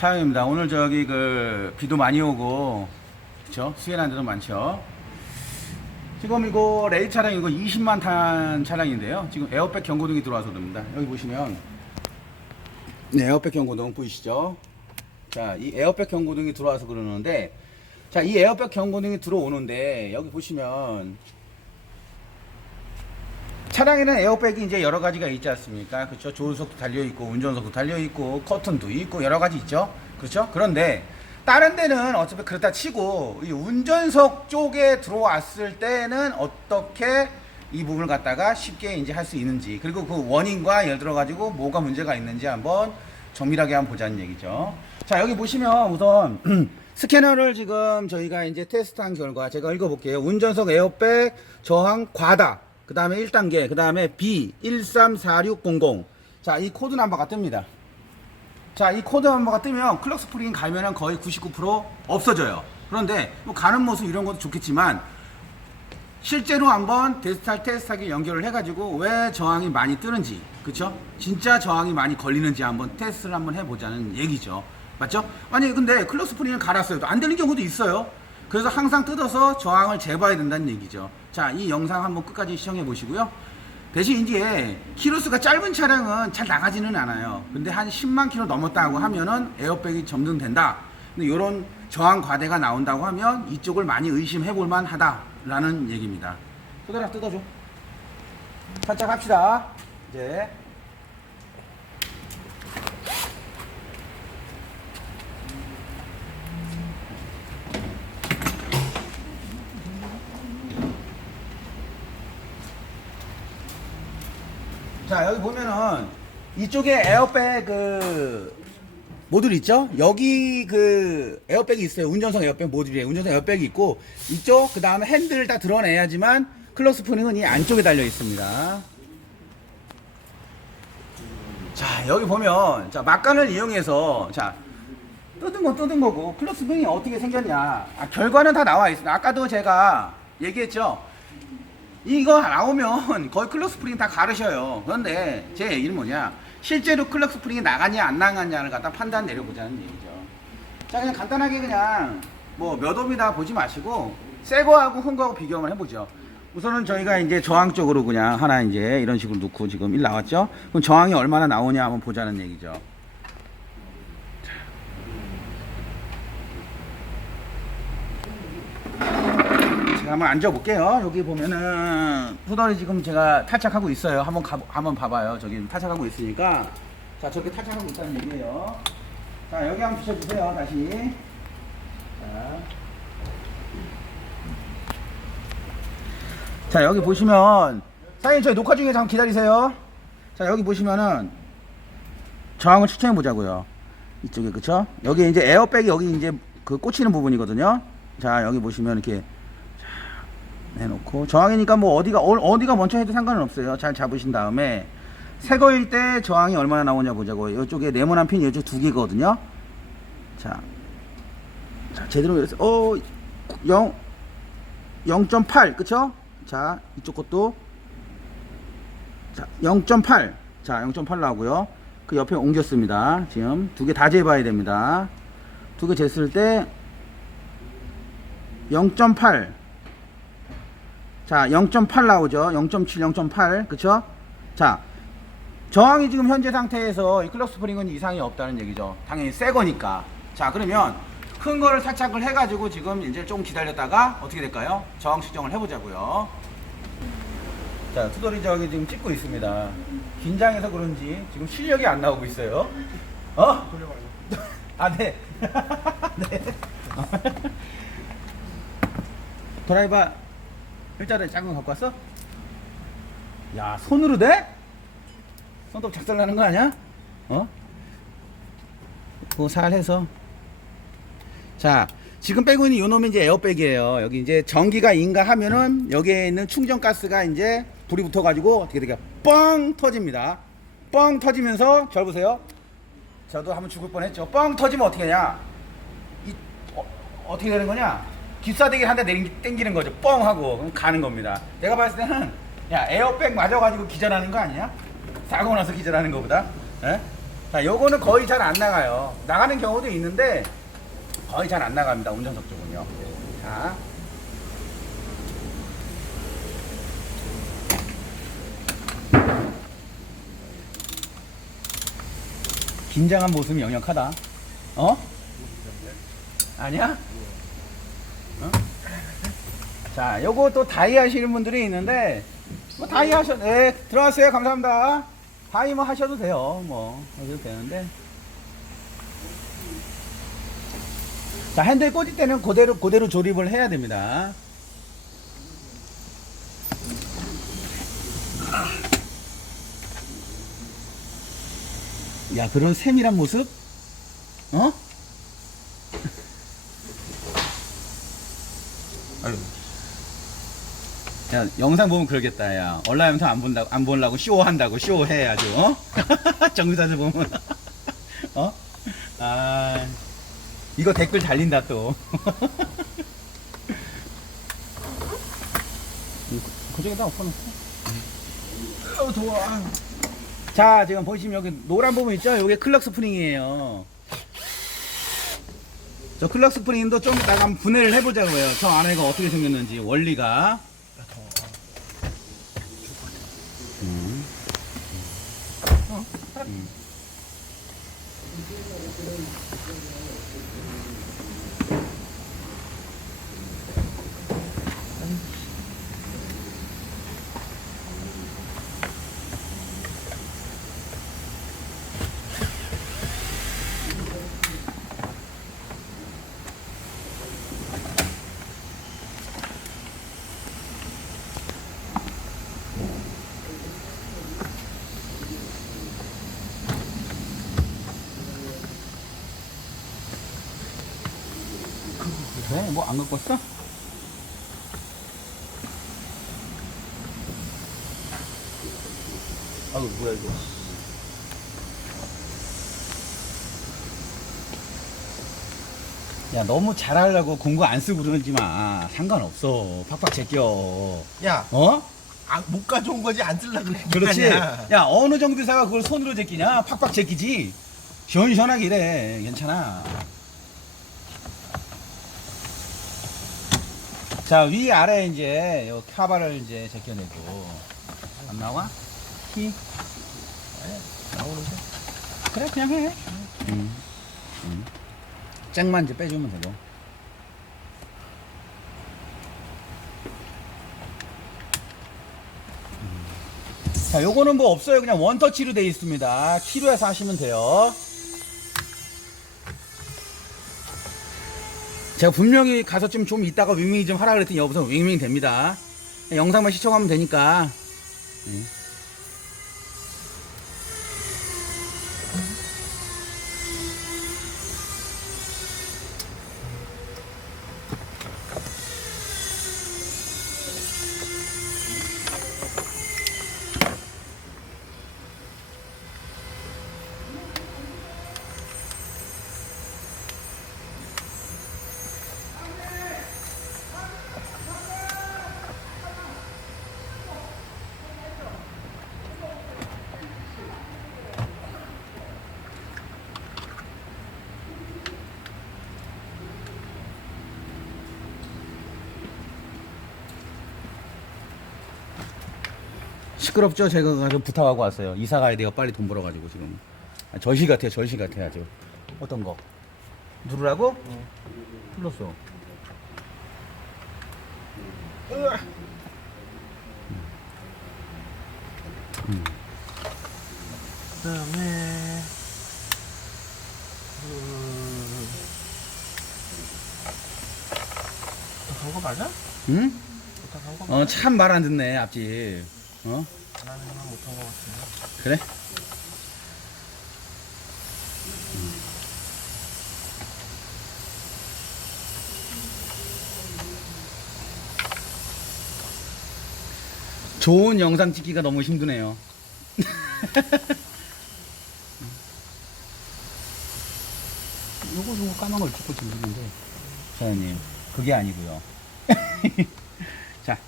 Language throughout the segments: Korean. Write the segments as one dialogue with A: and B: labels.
A: 차영입니다. 오늘 저기 그 비도 많이 오고 그쵸? 수해난 데도 많죠. 지금 이거 레일 차량 이거 20만 탄 차량인데요. 지금 에어백 경고등이 들어와서 그럽니다. 여기 보시면 네, 에어백 경고등 보이시죠? 자, 이 에어백 경고등이 들어와서 그러는데 자, 이 에어백 경고등이 들어오는데 여기 보시면 차량에는 에어백이 이제 여러 가지가 있지 않습니까? 그렇죠? 조수석도 달려 있고 운전석도 달려 있고 커튼도 있고 여러 가지 있죠. 그렇죠? 그런데 다른 데는 어차피 그렇다 치고 이 운전석 쪽에 들어왔을 때는 어떻게 이 부분을 갖다가 쉽게 이제 할 수 있는지 그리고 그 원인과 예를 들어 가지고 뭐가 문제가 있는지 한번 정밀하게 한번 보자는 얘기죠. 자 여기 보시면 우선 스캐너를 지금 저희가 이제 테스트한 결과 제가 읽어볼게요. 운전석 에어백 저항 과다. 그 다음에 1단계, 그 다음에 B134600. 자, 이 코드 넘버가 뜹니다. 자, 이 코드 넘버가 뜨면 클럭 스프링 가면은 거의 99% 없어져요. 그런데 뭐 가는 모습 이런 것도 좋겠지만 실제로 한번 데스탈 테스트하기 연결을 해가지고 왜 저항이 많이 뜨는지, 그쵸? 진짜 저항이 많이 걸리는지 한번 테스트를 한번 해보자는 얘기죠. 맞죠? 아니, 근데 클럭 스프링을 갈았어요. 안 되는 경우도 있어요. 그래서 항상 뜯어서 저항을 재봐야 된다는 얘기죠. 자, 이 영상 한번 끝까지 시청해 보시고요. 대신 이제 키로수가 짧은 차량은 잘 나가지는 않아요. 근데 한 10만 킬로 넘었다고 하면은 에어백이 점등된다. 근데 이런 저항 과대가 나온다고 하면 이쪽을 많이 의심해 볼 만하다라는 얘기입니다. 뜯어라 뜯어줘. 살짝 합시다. 이제 자 여기 보면은 이쪽에 에어백 그 모듈 있죠? 여기 그 에어백이 있어요. 운전석 에어백 모듈이에요. 운전석 에어백이 있고 이쪽 그 다음에 핸들을 다 드러내야지만 클럭 스프링은 이 안쪽에 달려 있습니다. 자 여기 보면 자 막간을 이용해서 자 뜯은 건 뜯은 거고 클럭 스프링이 어떻게 생겼냐 아, 결과는 다 나와 있습니다. 아까도 제가 얘기했죠. 이거 나오면 거의 클럭 스프링 다 가르셔요. 그런데 제 얘기는 뭐냐? 실제로 클럭 스프링이 나갔냐 안 나갔냐를 갖다 판단 내려보자는 얘기죠. 자 그냥 간단하게 그냥 뭐 몇 옴이다 보지 마시고 새 거하고 흥 거하고 비교만 해보죠. 우선은 저희가 이제 저항 쪽으로 그냥 하나 이제 이런 식으로 놓고 지금 1 나왔죠? 그럼 저항이 얼마나 나오냐 한번 보자는 얘기죠. 한번 앉아볼게요. 여기 보면은 후덜이 지금 제가 탈착하고 있어요. 한번 가, 한번 봐봐요. 저기 탈착하고 있으니까 자 저렇게 탈착하고 있다는 얘기예요. 자 여기 한번 비춰주세요. 다시. 자. 자 여기 보시면 사장님 저희 녹화 중에 잠깐 기다리세요. 자 여기 보시면은 저항을 측정해 보자고요. 이쪽에 그쵸? 여기 이제 에어백이 여기 이제 그 꽂히는 부분이거든요. 자 여기 보시면 이렇게 해놓고 저항이니까 뭐 어디가 어, 어디가 먼저 해도 상관은 없어요. 잘 잡으신 다음에 새 거일 때 저항이 얼마나 나오냐 보자고요. 이쪽에 네모난 핀이 이쪽 두 개거든요. 자, 자 제대로 해서 어 0, 0.8 그쵸? 자 이쪽 것도 자 0.8. 자 0.8 나오고요. 그 옆에 옮겼습니다. 지금 두 개 다 재봐야 됩니다. 두 개 쟀을 때 0.8. 자, 0.8 나오죠. 0.7, 0.8. 그쵸? 자, 저항이 지금 현재 상태에서 이 클럭 스프링은 이상이 없다는 얘기죠. 당연히 새 거니까. 자, 그러면 큰 거를 탈착을 해가지고 지금 이제 좀 기다렸다가 어떻게 될까요? 저항 측정을 해보자고요. 자, 투덜이 저기 지금 찍고 있습니다. 긴장해서 그런지 지금 실력이 안 나오고 있어요. 어? 아, 네. 네. 드라이버 일자리 작은 거 갖고 왔어? 야 손으로 돼? 손톱 작살나는 거 아니야? 어? 그거 살 해서 자 지금 빼고 있는 요 놈이 이제 에어백이에요 여기 이제 전기가 인가하면은 여기에 있는 충전 가스가 이제 불이 붙어 가지고 어떻게 되게 뻥 터집니다 뻥 터지면서 잘 보세요 저도 한번 죽을 뻔했죠 뻥 터지면 어떻게 하냐 이, 어, 어떻게 되는 거냐 기사대기 한대 땡기는 거죠. 뻥 하고 그럼 가는 겁니다. 내가 봤을 때는 야 에어백 맞아가지고 기절하는 거 아니야? 사고 나서 기절하는 거보다. 예? 자, 요거는 거의 잘 안 나가요. 나가는 경우도 있는데 거의 잘 안 나갑니다. 운전석 쪽은요. 자. 긴장한 모습이 역력하다. 어? 아니야? 어? 자, 요거 또 다이 하시는 분들이 있는데 뭐 다이 하셔, 네, 들어가세요. 감사합니다. 다이 뭐 하셔도 돼요. 뭐 하셔도 되는데. 자, 핸들 꽂을 때는 그대로 그대로 조립을 해야 됩니다. 야, 그런 세밀한 모습? 어?
B: 아유.
A: 야, 영상 보면 그러겠다, 야. 온라인 영상 안 본다고, 안 보려고 쇼한다고, 쇼해, 아주, 어? 정비사들 보면. 어? 아, 이거 댓글 달린다, 또. 그쪽에다 엎어놓고.
B: 어, 더워. 아유.
A: 자, 지금 보시면 여기 노란 부분 있죠? 이게 클럭 스프링이에요. 저 클럭 스프링도 좀 이따가 한번 분해를 해보자고요. 저 안에가 어떻게 생겼는지, 원리가.
B: 야, 더워.
A: 음. 그래, 뭐안 갖고 왔어?
B: 아유, 뭐야, 이거.
A: 야, 너무 잘하려고 공구 안 쓰고 그러지 마. 상관없어. 팍팍 제껴.
B: 야,
A: 어?
B: 아, 못 가져온 거지, 안 쓸라 그래.
A: 그렇지.
B: 야,
A: 어느 정비사가 그걸 손으로 제끼냐? 팍팍 제끼지. 시원시원하게 이래. 괜찮아. 자, 위, 아래 이제, 요 카바를 이제 제껴내고. 안 나와? 키?
B: 나오는데?
A: 그래, 그냥 해. 응. 응. 잭만 이제 빼주면 되고. 자, 요거는 뭐 없어요. 그냥 원터치로 돼 있습니다. 키로에서 하시면 돼요. 제가 분명히 가서 좀, 좀 이따가 윙윙 좀 하라 그랬더니 여기서 윙윙 됩니다. 영상만 시청하면 되니까. 예. 시끄럽죠? 제가 가서 부탁하고 왔어요. 이사 가야 돼요. 빨리 돈 벌어가지고 지금. 아, 절시 같아요. 절시 같아요. 아주. 어떤 거? 누르라고? 눌렀어.
B: 그 다음에, 음, 간거 맞아?
A: 응? 어? 참 말 안 듣네, 앞집. 어?
B: 나는 못한 거 같은데.
A: 그래? 좋은 영상 찍기가 너무 힘드네요. 요거 요거 까만 걸 찍고 찍는데 사장님 그게 아니고요. 자,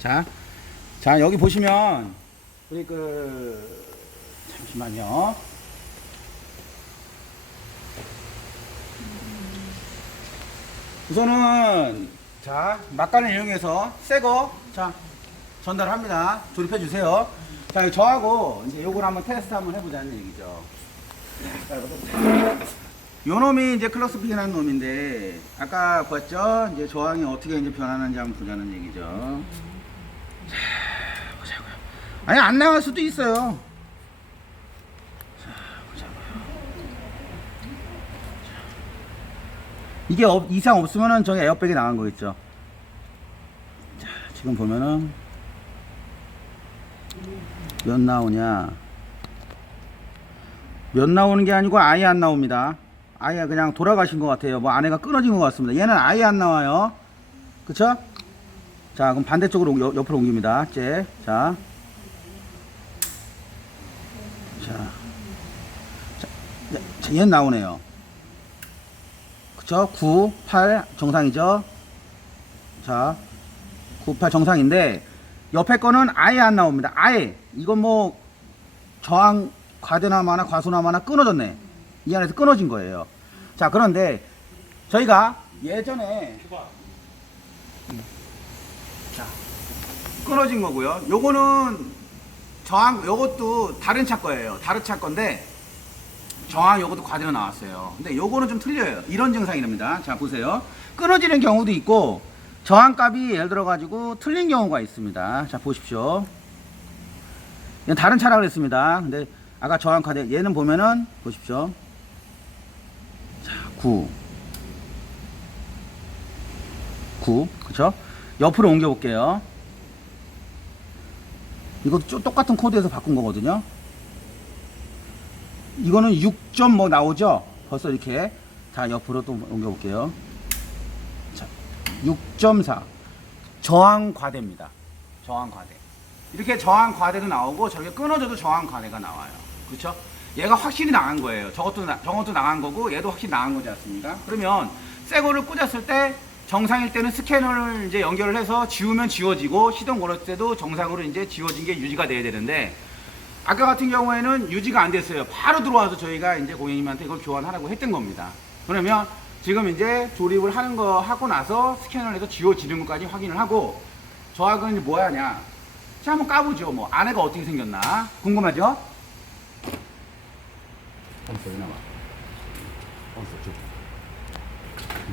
A: 자, 자, 여기 보시면, 우리 그, 잠시만요. 우선은, 자, 막간을 이용해서 새거, 자, 전달합니다. 조립해 주세요. 자, 저하고 이제 요걸 한번 테스트 한번 해보자는 얘기죠. 요 놈이 이제 클러스 핀이라는 놈인데, 아까 봤죠? 이제 저항이 어떻게 이제 변하는지 한번 보자는 얘기죠. 자 보자고요. 아니 안 나갈 수도 있어요. 자 보자고요. 이게 없- 이상 없으면은 저기 에어백이 나간 거 있죠. 자 지금 보면은 몇 나오냐? 몇 나오는 게 아니고 아예 안 나옵니다. 아예 그냥 돌아가신 것 같아요. 뭐 안에가 끊어진 것 같습니다. 얘는 아예 안 나와요. 그쵸? 자, 그럼 반대쪽으로 옮겨- 옆으로 옮깁니다. 째. 자. 자. 자, 네, 자, 얘는 나오네요. 그쵸? 9, 8 정상이죠? 자. 9, 8 정상인데, 옆에 거는 아예 안 나옵니다. 아예. 이건 뭐, 저항 과대나마나 과소나마나 끊어졌네. 이 안에서 끊어진 거예요. 자, 그런데 저희가 예전에 음. 자, 끊어진 거고요. 요거는 저항 요것도 다른 차 거예요. 다른 차 건데 저항 요것도 과대로 나왔어요. 근데 요거는 좀 틀려요. 이런 증상이랍니다. 자, 보세요. 끊어지는 경우도 있고 저항값이 예를 들어 가지고 틀린 경우가 있습니다. 자, 보십시오. 이건 다른 차라 그랬습니다. 근데 아까 저항 카드 얘는 보면은 보십시오. 자, 9. 9. 그쵸? 옆으로 옮겨 볼게요. 이것도 쪼- 똑같은 코드에서 바꾼 거거든요. 이거는 6점 뭐 나오죠? 벌써 이렇게. 자, 옆으로 또 옮겨 볼게요. 자, 6.4. 저항 과대입니다. 저항 과대. 이렇게 저항 과대도 나오고 저게 끊어져도 저항 과대가 나와요. 그렇죠? 얘가 확실히 나간 거예요. 저것도 나, 저것도 나간 거고 얘도 확실히 나간 거지 않습니까? 그러면 새 거를 꽂았을 때 정상일 때는 스캐너를 이제 연결을 해서 지우면 지워지고 시동 걸었을 때도 정상으로 이제 지워진 게 유지가 돼야 되는데 아까 같은 경우에는 유지가 안 됐어요. 바로 들어와서 저희가 이제 고객님한테 이걸 교환하라고 했던 겁니다. 그러면 지금 이제 조립을 하는 거 하고 나서 스캐너를 해서 지워지는 것까지 확인을 하고 저하고는 이제 뭐 하냐? 자, 한번 까보죠. 뭐 안에가 어떻게 생겼나 궁금하죠? 여기 나와. 어딨어, 저기.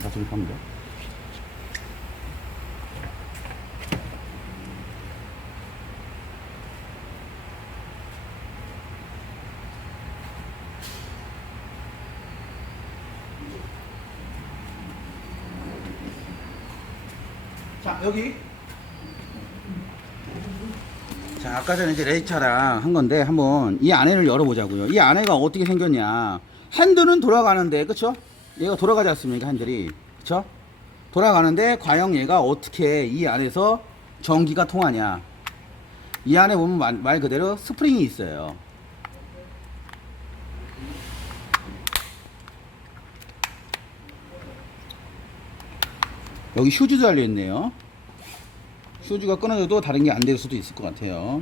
A: 나 조립하면 돼. 자, 여기. 자, 아까 전에 이제 레이차랑 한 건데 한번 이 안에를 열어보자고요. 이 안에가 어떻게 생겼냐. 핸들은 돌아가는데, 그쵸? 얘가 돌아가지 않습니까, 핸들이. 그쵸? 돌아가는데 과연 얘가 어떻게 이 안에서 전기가 통하냐. 이 안에 보면 말, 말 그대로 스프링이 있어요. 여기 휴지도 달려있네요. 휴지가 끊어져도 다른 게 안 될 수도 있을 것 같아요.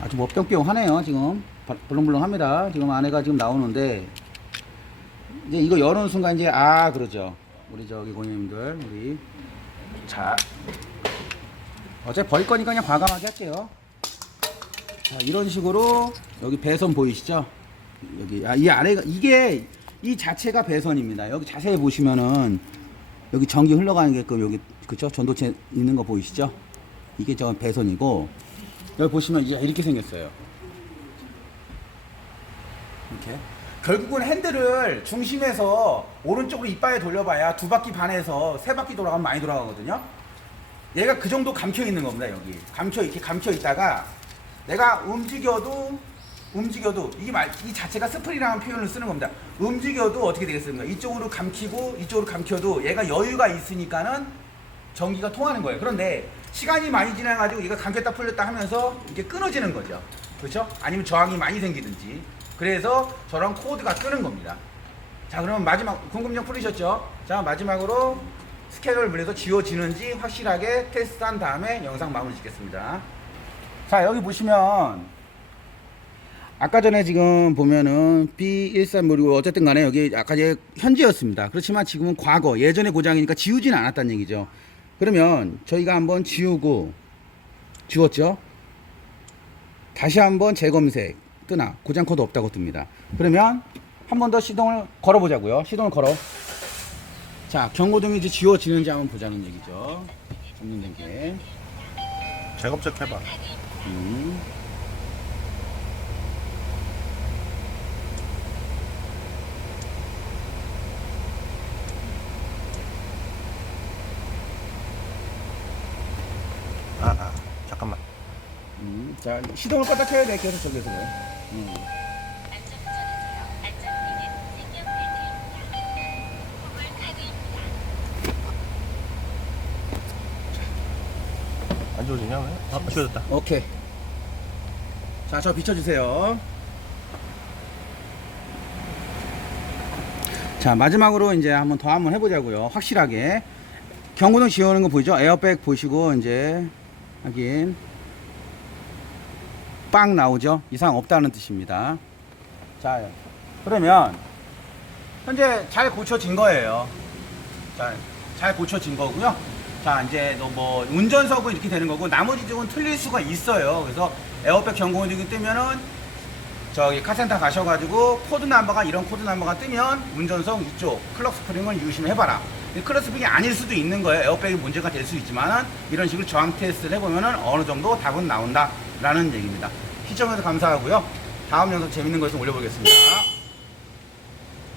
A: 아주 뭐 뿅뿅 하네요 지금. 바- 불렁불렁합니다. 지금 안에가 지금 나오는데. 이제 이거 여는 순간 이제 아 그러죠. 우리 저기 고객님들 우리. 자. 어차피 버릴 거니까 그냥 과감하게 할게요. 자 이런 식으로 여기 배선 보이시죠? 여기 아, 이 아래가 이게 이 자체가 배선입니다 여기 자세히 보시면은 여기 전기 흘러가는 게끔 여기 그쵸 전도체 있는 거 보이시죠 이게 저 배선이고 여기 보시면 이렇게 생겼어요. 이렇게. 결국은 핸들을 중심에서 오른쪽으로 이빨에 돌려봐야 두 바퀴 반에서 세 바퀴 돌아가면 많이 돌아가거든요. 얘가 그 정도 감춰 있는 겁니다, 여기. 감춰, 이렇게 감춰 있다가 내가 움직여도 움직여도 이게 말, 이 자체가 스프링이라는 표현을 쓰는 겁니다. 움직여도 어떻게 되겠습니까? 이쪽으로 감키고 이쪽으로 감켜도 얘가 여유가 있으니까는 전기가 통하는 거예요. 그런데 시간이 많이 지나가지고 얘가 감겼다 풀렸다 하면서 이게 끊어지는 거죠. 그렇죠? 아니면 저항이 많이 생기든지. 그래서 저런 코드가 끄는 겁니다. 자, 그러면 마지막 궁금증 풀리셨죠? 자, 마지막으로 스캐너를 물려서 지워지는지 확실하게 테스트한 다음에 영상 마무리 짓겠습니다. 자, 여기 보시면 아까 전에 지금 보면은 B13 그리고 어쨌든 간에 여기 아까 제 현재였습니다. 그렇지만 지금은 과거, 예전의 고장이니까 지우지는 않았다는 얘기죠. 그러면 저희가 한번 지우고 지웠죠? 다시 한번 재검색 뜨나 고장 코드 없다고 뜹니다. 그러면 한 번 더 시동을 걸어 보자고요. 시동을 걸어. 자, 경고등이 이제 지워지는지 한번 보자는 얘기죠. 점등된 게.
B: 재검색 해 봐.
A: 음.
B: 아, 아, 잠깐만.
A: 음. 자, 시동을 껐다 켜야 돼. 계속 저기서. 음.
B: 안 지워지냐, 왜? 아, 지워졌다.
A: 오케이. 자, 저 비춰주세요. 자, 마지막으로 이제 한번 더 한번 해보자고요. 확실하게. 경고등 지우는 거 보이죠? 에어백 보시고, 이제, 확인. 빵 나오죠? 이상 없다는 뜻입니다. 자, 그러면, 현재 잘 고쳐진 거예요. 자, 잘 고쳐진 거고요. 자, 이제 너뭐 운전석은 이렇게 되는 거고 나머지 쪽은 틀릴 수가 있어요. 그래서 에어백 경고등이 뜨면은 저기 카센터 가셔가지고 코드 넘버가 이런 코드 넘버가 뜨면 운전석 이쪽 클럭 스프링을 유심해봐라. 클럭 스프링이 아닐 수도 있는 거예요. 에어백이 문제가 될 수 있지만은 이런 식으로 저항 테스트를 해보면은 어느 정도 답은 나온다라는 얘기입니다. 시청해서 감사하고요. 다음 영상 재밌는 거 있으면 올려보겠습니다.